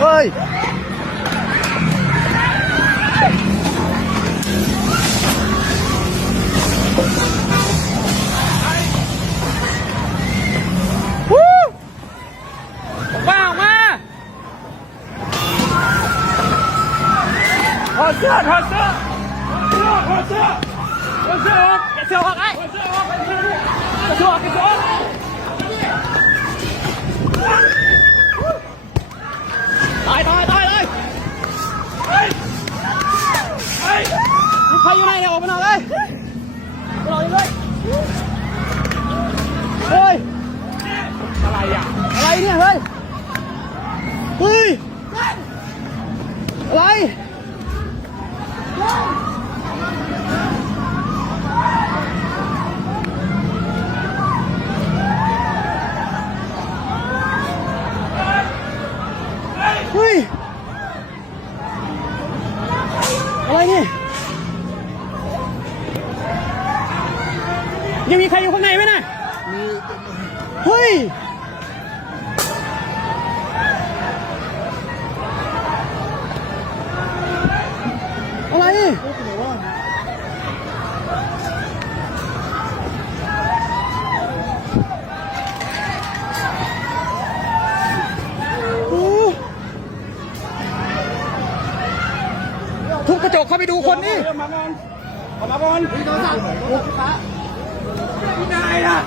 เฮ้ยว้าวมาถอดเสื้อถอดเสื้อถอดเสื้อถอดเสื้อออกแกะเสื้อออกไอ้แกะเสื้อออกแกะเสื้อออกแกะเสื้อออกตายเลยเฮ้ยมีใครอยู่ไหนเนี่ยออกมาหน่อยเลยออกมาเลยเฮ้ยอะไรอ่ะอะไรเนี่ยเฮ้ยอะไรเฮ้ยอะไรเนี่ยยังมีใครอยู่ข้างในไหมน่ะเฮ้ยอะไรทุบกระจกเข้าไปดูคนนี่ออกมาก่อนมีโทรศัพท์พี่นายนะ